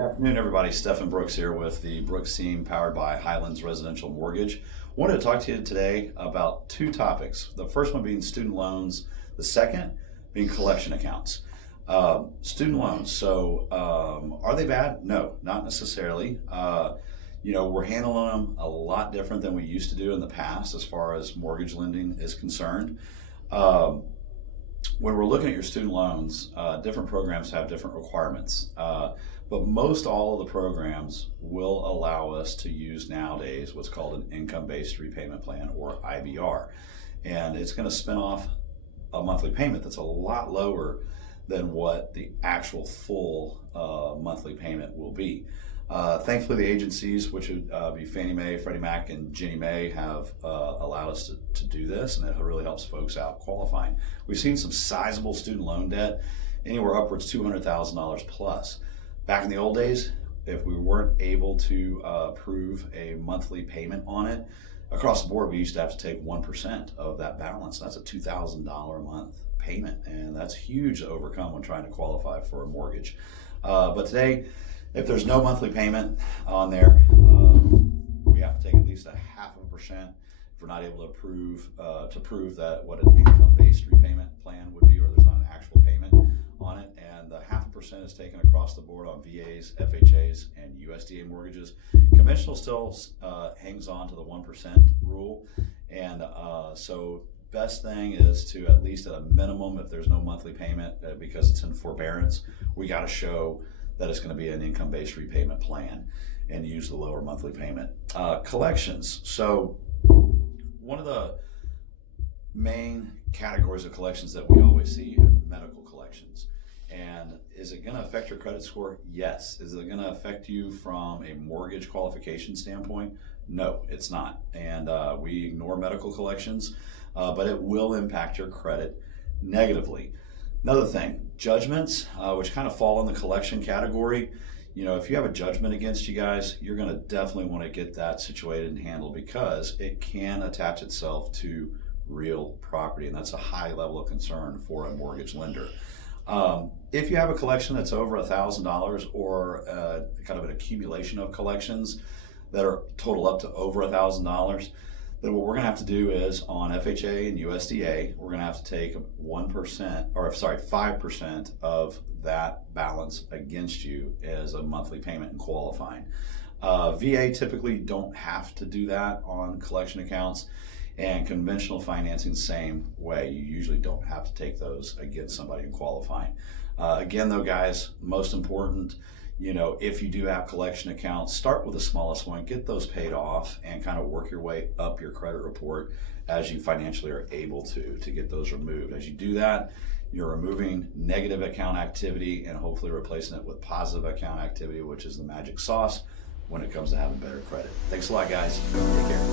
Good afternoon, everybody. Stephen Brooks here with the Brooks team powered by Highlands Residential Mortgage. Wanted to talk to you today about two topics. The first one being student loans, the second being collection accounts. Student loans, so are they bad? No, not necessarily. We're handling them a lot different than we used to do in the past as far as mortgage lending is concerned. When we're looking at your student loans, different programs have different requirements. But most all of the programs will allow us to use nowadays what's called an income-based repayment plan, or IBR. And it's going to spin off a monthly payment that's a lot lower than what the actual full monthly payment will be. Thankfully, the agencies, which would be Fannie Mae, Freddie Mac, and Ginnie Mae, have allowed us to do this, and it really helps folks out qualifying. We've seen some sizable student loan debt, anywhere upwards $200,000 plus. Back in the old days, if we weren't able to prove a monthly payment on it, across the board, we used to have to take 1% of that balance. That's a $2,000 a month payment, and that's huge to overcome when trying to qualify for a mortgage. But today, if there's no monthly payment on there, we have to take at least a 0.5%. If we're not able to prove that what an income-based repayment plan would be, or there's not an actual payment on it, and the 0.5% is taken across the board on VAs, FHAs, and USDA mortgages. Conventional still hangs on to the 1% rule, and so best thing is to, at least at a minimum, if there's no monthly payment, because it's in forbearance, we got to show that it's going to be an income-based repayment plan and use the lower monthly payment. Collections. So one of the main categories of collections that we always see are medical collections. And is it going to affect your credit score? Yes. Is it going to affect you from a mortgage qualification standpoint? No, it's not. And we ignore medical collections, but it will impact your credit negatively. Another thing, judgments, which kind of fall in the collection category. If you have a judgment against you guys, you're going to definitely want to get that situated and handled, because it can attach itself to real property, and that's a high level of concern for a mortgage lender. If you have a collection that's over $1,000, or kind of an accumulation of collections that are total up to over $1,000, then what we're going to have to do is, on FHA and USDA, we're going to have to take 5% of that balance against you as a monthly payment and qualifying. VA typically don't have to do that on collection accounts, and conventional financing, same way. You usually don't have to take those against somebody in qualifying. Again, though, guys, most important, if you do have collection accounts, start with the smallest one, get those paid off, and kind of work your way up your credit report as you financially are able to get those removed. As you do that, you're removing negative account activity and hopefully replacing it with positive account activity, which is the magic sauce when it comes to having better credit. Thanks a lot, guys. Take care.